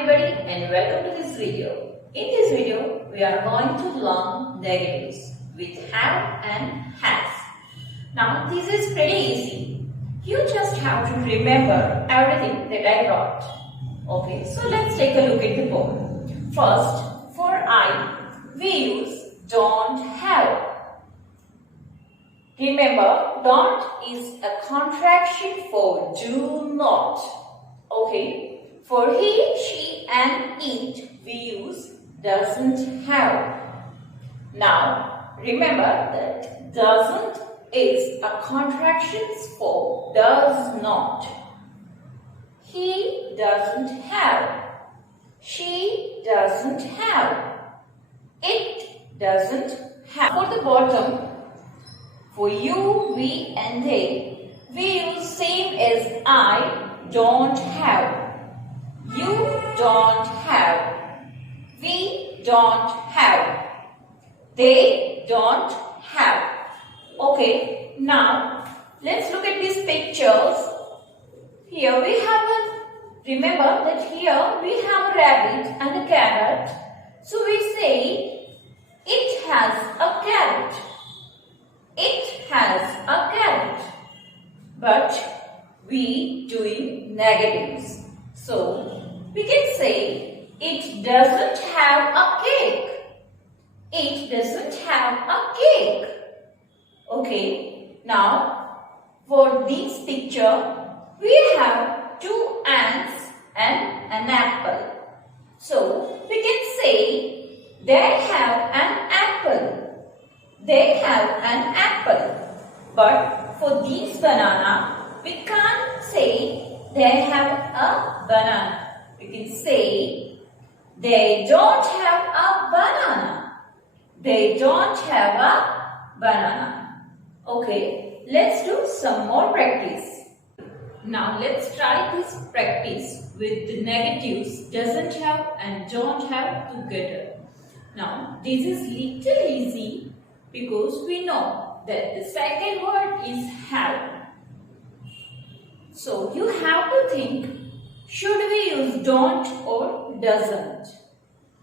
everybody and welcome to this video. In this video, we are going to learn negatives with have and has. Now, this is pretty easy. You just have to remember everything that I wrote. Okay, so let's take a look at the board. First, for I, we use don't have. Remember, don't is a contraction for do not. Okay. For he, she and it, we use doesn't have. Now, remember that doesn't is a contraction for does not. He doesn't have. She doesn't have. It doesn't have. For the bottom, for you, we and they, we use same as I don't have. You don't have. We don't have. They don't have. Okay, now let's look at these pictures. Here we have remember that here we have a rabbit and a carrot. So we say it has a carrot. It has a carrot. But we doing negatives. So we can say it doesn't have a cake. It doesn't have a cake. Okay, now for this picture, we have two ants and an apple. So we can say they have an apple. They have an apple. But for this banana, we can't say they have a banana. We can say they don't have a banana. They don't have a banana. Okay, let's do some more practice. Now let's try this practice with the negatives doesn't have and don't have together. Now this is little easy because we know that the second word is have. So you have to think, should we use don't or doesn't?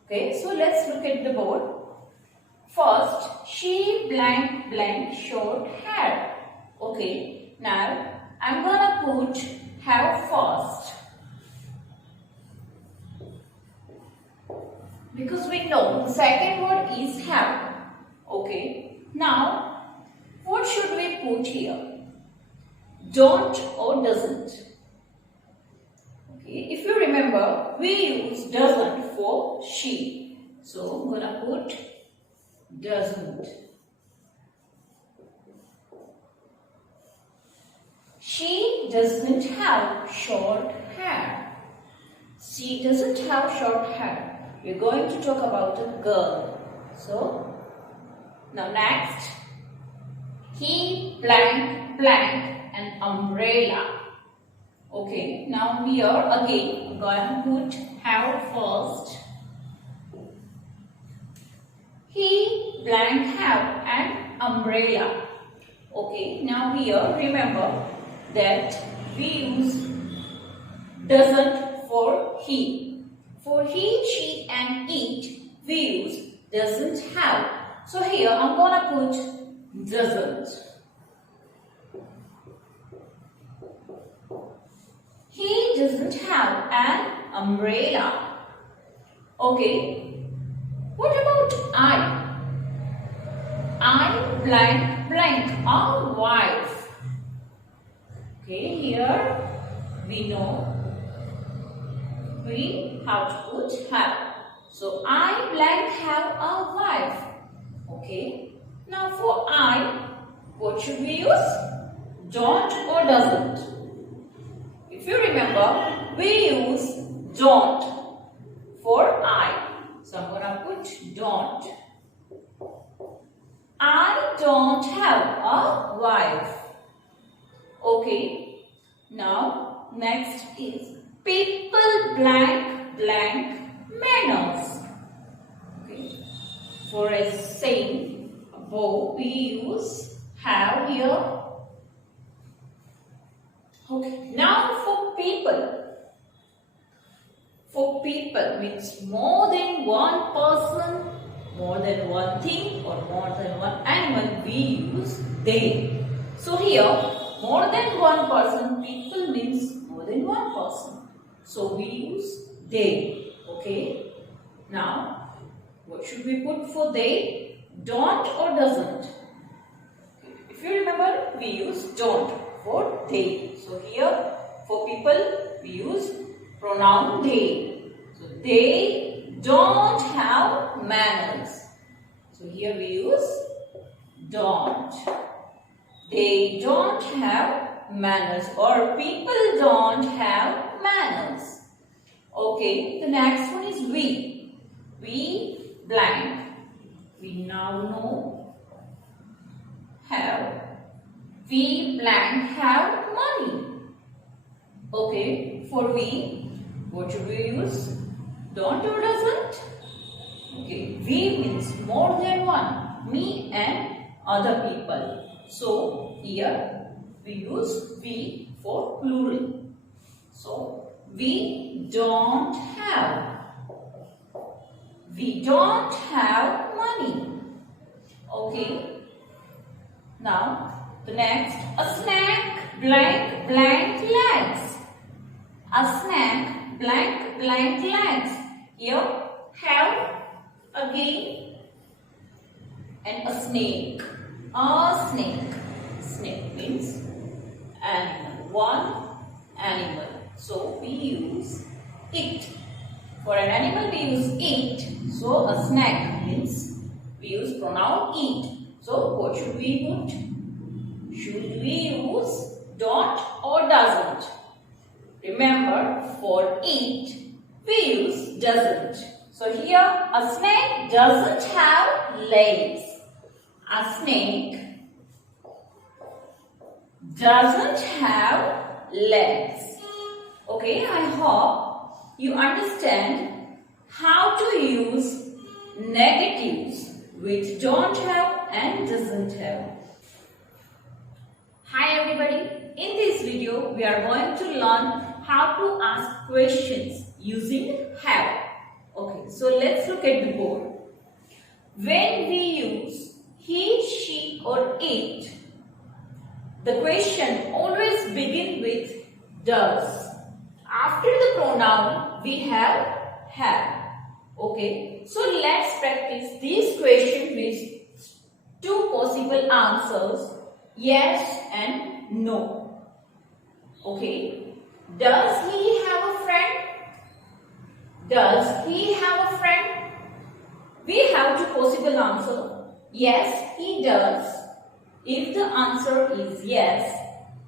Okay, so let's look at the board. First, she blank blank short hair. Okay, now I'm gonna put have first. Because we know the second word is have. Okay, now what should we put here? Don't or doesn't. Okay, if you remember, we use doesn't for she. So I'm gonna put doesn't. She doesn't have short hair. She doesn't have short hair. We're going to talk about a girl. So now next, he blank blank an umbrella. Okay, now here again I'm going to put have first. He blank have an umbrella. Okay, now here remember that we use doesn't for he. For he, she and it we use doesn't have. So here I'm gonna put doesn't. He doesn't have an umbrella. Okay. What about I? I blank blank our wife. Okay, here we know we have to put have. So I blank have a wife. Okay. Now for I, what should we use? Don't or doesn't? If you remember, we use don't for I. So I'm going to put don't. I don't have a wife. Okay. Now, next is people blank blank manners. Okay. For a saying above, we use have here. Okay. Now for people. for people means more than one person, more than one thing or more than one animal, we use they. So here, more than one person, people means more than one person. So we use they. Okay. Now, what should we put for they? Don't or doesn't? If you remember, we use don't for they. So here, for people, we use pronoun they. So they don't have manners. So here we use don't. They don't have manners, or people don't have manners. Okay, the next one is we. We blank. We now know have. We blank have money. Okay, for we, what should we use? Don't or doesn't? Okay, we means more than one. Me and other people. So here we use we for plural. So we don't have. We don't have money. Okay. Now the next, a snack blank blank legs. A snack blank blank legs. Here have again and a snake. A snake. Snake means animal. One animal. So we use it. For an animal we use it. So a snack means we use pronoun it. So what should we put? Should we use don't or doesn't? Remember, for it we use doesn't. So here a snake doesn't have legs. A snake doesn't have legs. Okay, I hope you understand how to use negatives which don't have and doesn't have. Hi everybody, in this video we are going to learn how to ask questions using have. Okay, so let's look at the board. When we use he, she or it, the question always begins with does. After the pronoun we have. Okay, so let's practice this question with two possible answers, yes and no. Okay, does he have a friend? Does he have a friend? We have two possible answers. Yes, he does. If the answer is yes,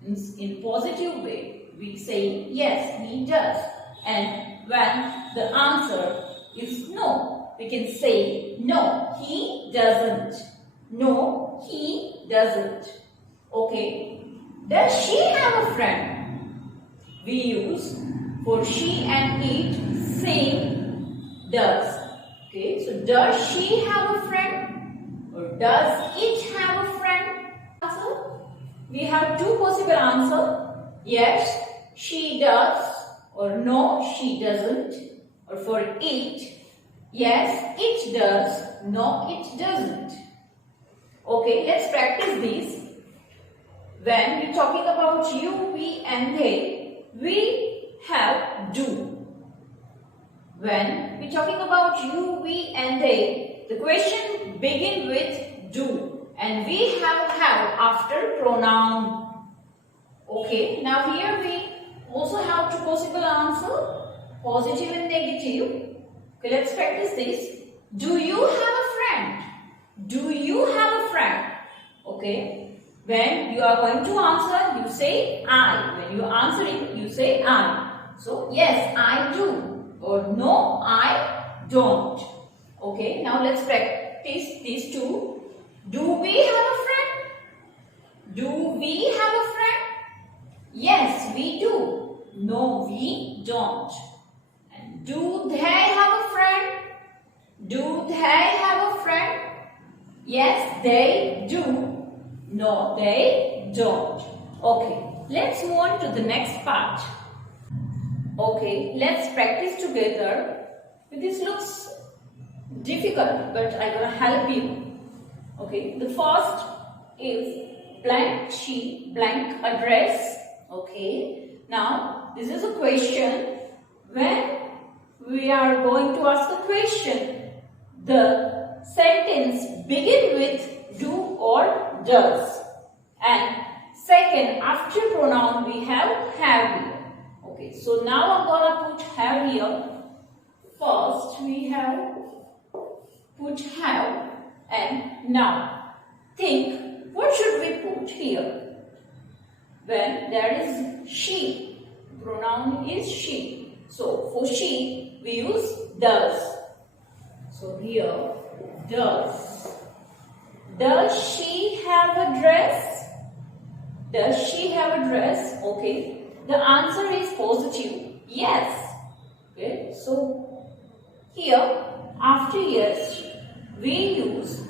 in positive way, we say yes, he does. And when the answer is no, we can say no, he doesn't. No, he doesn't. Okay. Does she have a friend? We use for she and it same does. Okay. So does she have a friend? Or does it have a friend? We have two possible answers. Yes, she does. Or no, she doesn't. Or for it, yes, it does. No, it doesn't. Okay, let's practice this. When we're talking about you, we and they, we have do. When we're talking about you, we and they, the question begins with do. And we have after pronoun. Okay, now here we also have two possible answers, positive and negative. Okay, let's practice this. Do you have a friend? Do you have a friend? Okay, when you are going to answer, you say I. When you are answering, you say I. So, yes, I do. Or no, I don't. Okay, now let's practice these two. Do we have a friend? Do we have a friend? Yes, we do. No, we don't. And do they have a friend? Do they have a friend? Yes, they do. No, they don't. Okay, let's move on to the next part. Okay, let's practice together. This looks difficult, but I'm gonna help you. Okay, the first is blank sheet, blank address. Okay, now this is a question. When we are going to ask a question, the sentence begin with do or does. And second, after pronoun we have here. Okay, so now I'm gonna put have here. First we have put have, and now think what should we put here? When there is she, pronoun is she. So for she we use does. So here does. Does she have a dress? Does she have a dress? Okay. The answer is positive. Yes. Okay. So here after yes we use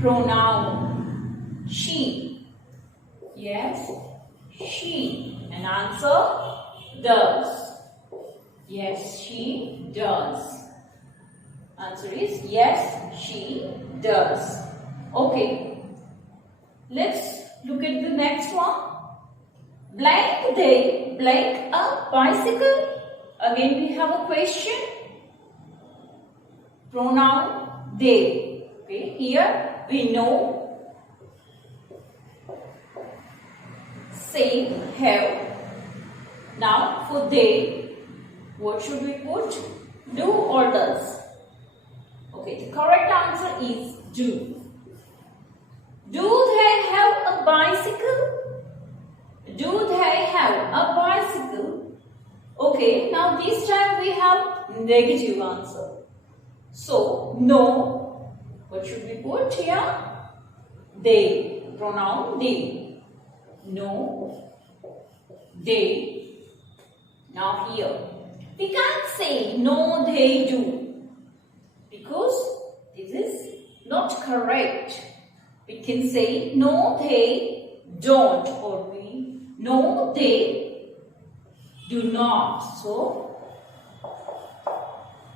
pronoun she. Yes. She. And answer does. Yes, she does. Answer is yes, she does. Okay. Let's look at the next one. Blank they blank a bicycle. Again we have a question. Pronoun they. Okay. Here we know same have. Now for they, what should we put? Do or does? Okay, the correct answer is do. Do they have a bicycle? Do they have a bicycle? Okay, now this time we have negative answer. So, no. What should we put here? They. Pronoun they. No. They. Now here. We can't say no they do. Because this is not correct. We can say no they don't, or no they do not. So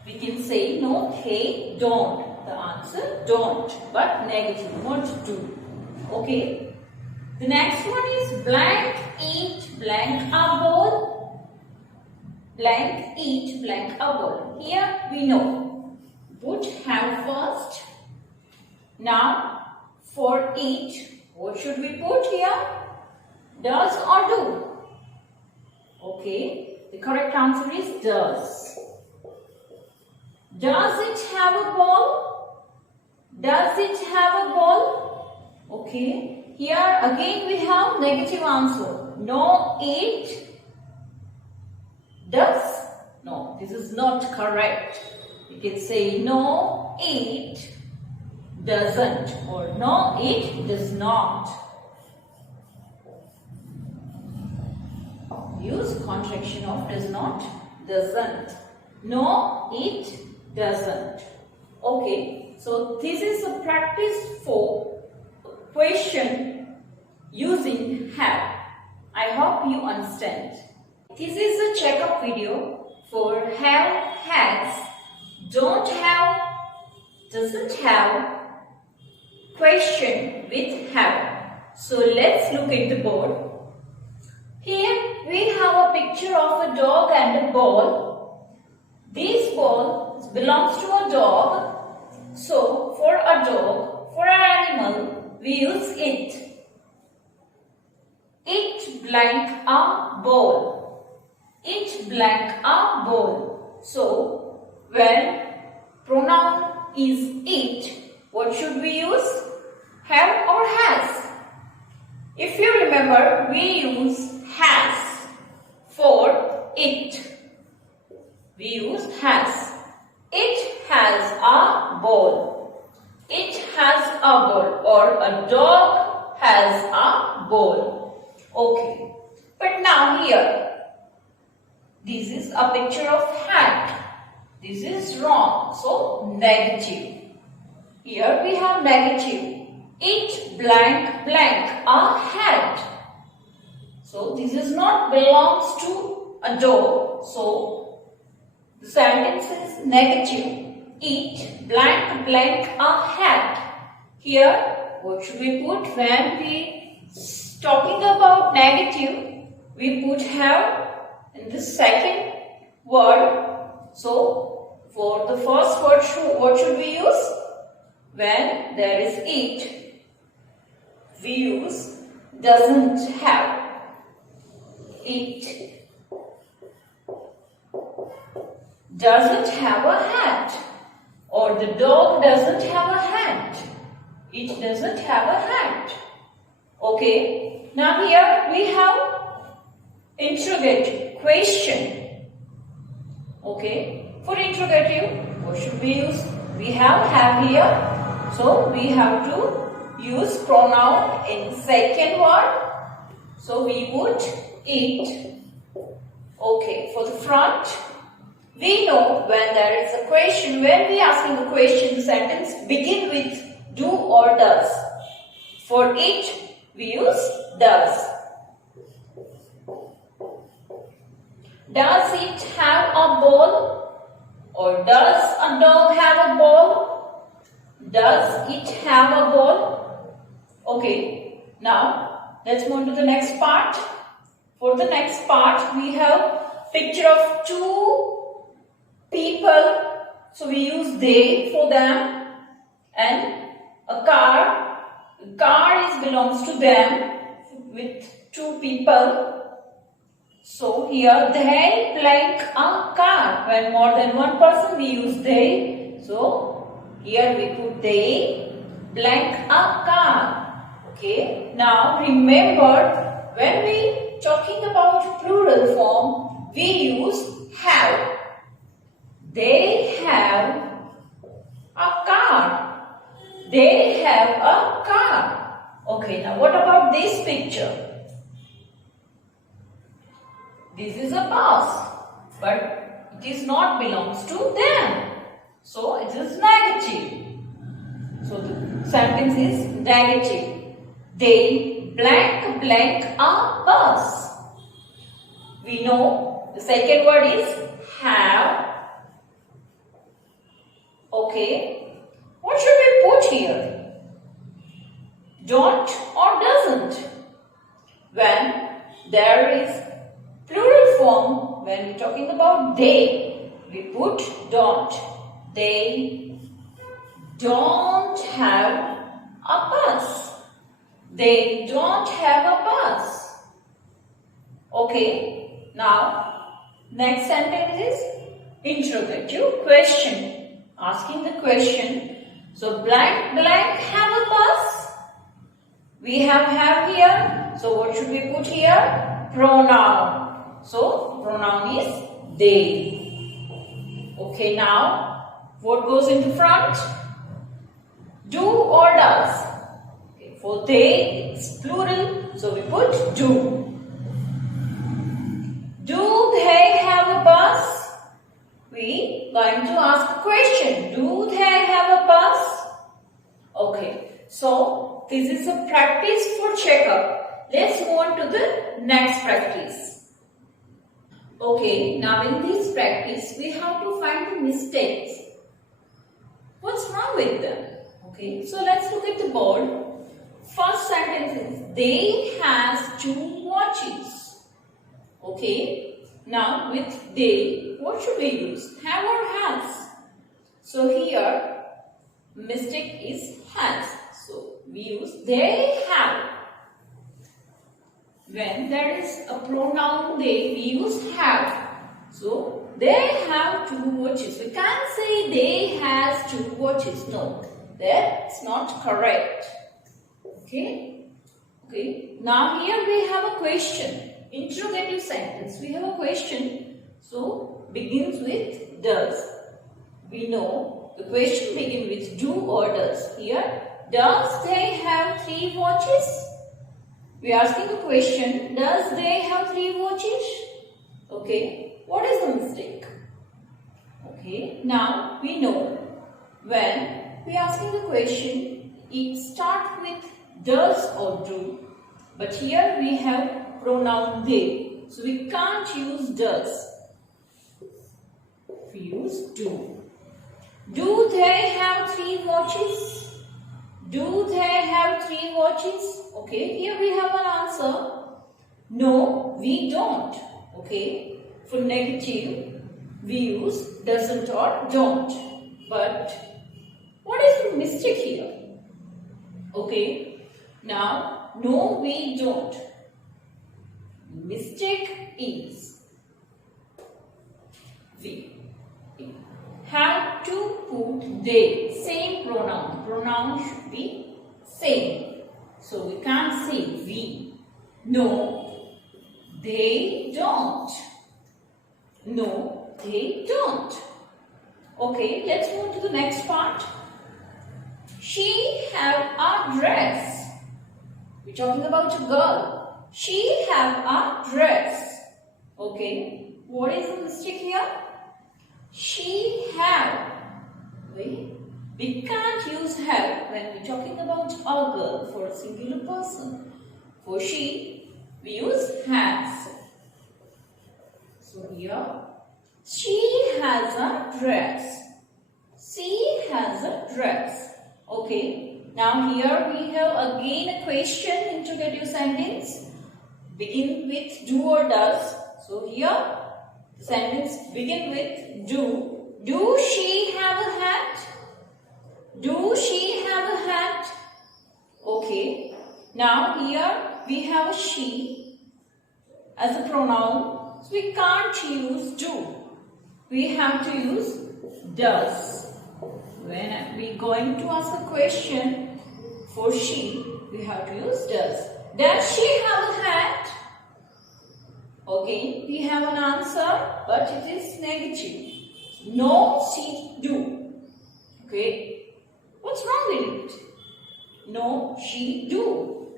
we can say no they don't. The answer don't, but negative, not do. Okay. The next one is blank eat blank a ball. Blank eat blank a ball. Here we know. Put have first. Now for eat, what should we put here? Does or do? Okay, the correct answer is does. Does it have a ball? Does it have a ball? Okay, here again we have negative answer. No, it does. No, this is not correct. You can say no, it doesn't, or no, it does not. Use contraction of does not, doesn't. No, it doesn't. Okay, so this is a practice for question using have. I hope you understand. This is a checkup video for have, has, don't have, doesn't have, question with have. So let's look at the board. Here we have a picture of a dog and a ball. This ball belongs to a dog. So for a dog, for an animal, we use it. It blank a ball. It blank a ball. So when pronoun is it, what should we use? Have or has? If you remember, we use has for it. We use has. It has a ball. It has a ball, or a dog has a ball. Okay. But now here, this is a picture of hat. This is wrong. So negative. Here we have negative. It blank blank a hat. So this is not belongs to a dog. So the sentence is negative. It blank blank a hat. Here, what should we put when we talking about negative? We put have in the second word. So for the first word, what should we use? When there is it, we use doesn't have. It doesn't have a hat. Or the dog doesn't have a hat. It doesn't have a hat. Okay. Now here we have interrogative question. Okay. For interrogative, what should we use? We have here. So we have to use pronoun in second word. So we put it. Okay. For the front, we know when there is a question, when we are asking a question, the sentence begin with do or does. For it, we use does. Does it have a ball? Or does a dog have a ball? Does it have a ball? Okay, now let's move to the next part. For the next part, we have picture of two people, so we use they for them, and a car. The car belongs to them with two people. So here they blank a car. When more than one person, we use they. So here we put they blank a car. Okay. Now remember, when we talking about plural form, we use have. They have a car. They have a car. Okay, now what about this picture? This is a bus, but it is not belongs to them. So it is negative. So the sentence is negative. They blank blank a bus. We know the second word is have. Okay, what should we put here? Don't or doesn't. When there is plural form, when we're talking about they, we put don't. They don't have a bus. They don't have a bus. Okay, now next sentence is interrogative question. Asking the question. So blank blank have a bus. We have here. So what should we put here? Pronoun. So pronoun is they. Okay, now what goes into front? Do or does. Okay, for they it's plural. So we put do. Do they have a bus? We going to ask a question. Do they have a bus? Okay. So this is a practice for checkup. Let's move on to the next practice. Okay. Now in this practice, we have to find the mistakes. What's wrong with them? Okay. So let's look at the board. First sentence is they has 2 watches. Okay. Now with they, what should we use? Have or has? So here, mistake is has. So we use they have. When there is a pronoun they, we use have. So they have 2 watches. We can't say they has 2 watches. No, that's not correct. Okay. Okay. Now here we have a question. Interrogative sentence. We have a question. So begins with does. We know the question begins with do or does. Here, does they have 3 watches? We are asking a question. Does they have 3 watches? Okay. What is the mistake? Okay. Now we know when we are asking the question, it starts with does or do. But here we have pronoun they. So we can't use does. use do. Do they have 3 watches? Do they have 3 watches? Okay, here we have an answer. No, we don't. Okay, for negative, we use doesn't or don't. But what is the mistake here? Okay, now, no, we don't. Mistake is we have to put they, same pronoun. Pronoun should be same. So we can't say we. No, they don't. No, they don't. Okay, let's move to the next part. She have a dress. We're talking about a girl. She have a dress. Okay, what is the mistake here? She have. Wait, we can't use have when we're talking about a girl for a singular person. For she, we use has. So here, she has a dress. She has a dress. Okay, now here we have again a question interrogative sentence. Begin with do or does. So here, the sentence begin with do. Do she have a hat? Do she have a hat? Okay, now here we have a she as a pronoun. So we can't use do. We have to use does. When we are going to ask a question for she, we have to use does. Does she have a hat? Okay, we have an answer, but it is negative. No, she do. Okay, what's wrong with it? No, she do.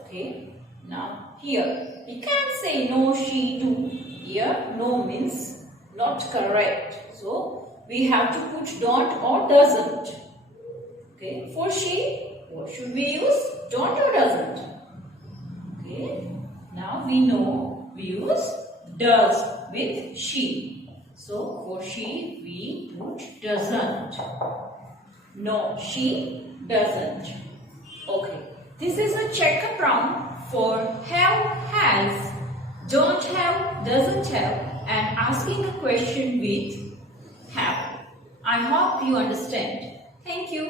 Okay, now here, we can't say no, she do. Here, no means not correct. So, we have to put don't or doesn't. Okay, for she, what should we use? Don't or doesn't. Okay, now we know we use does with she. So, for she, we put doesn't. No, she doesn't. Okay, this is a check-up round for have, has, don't have, doesn't have, and asking a question with have. I hope you understand. Thank you.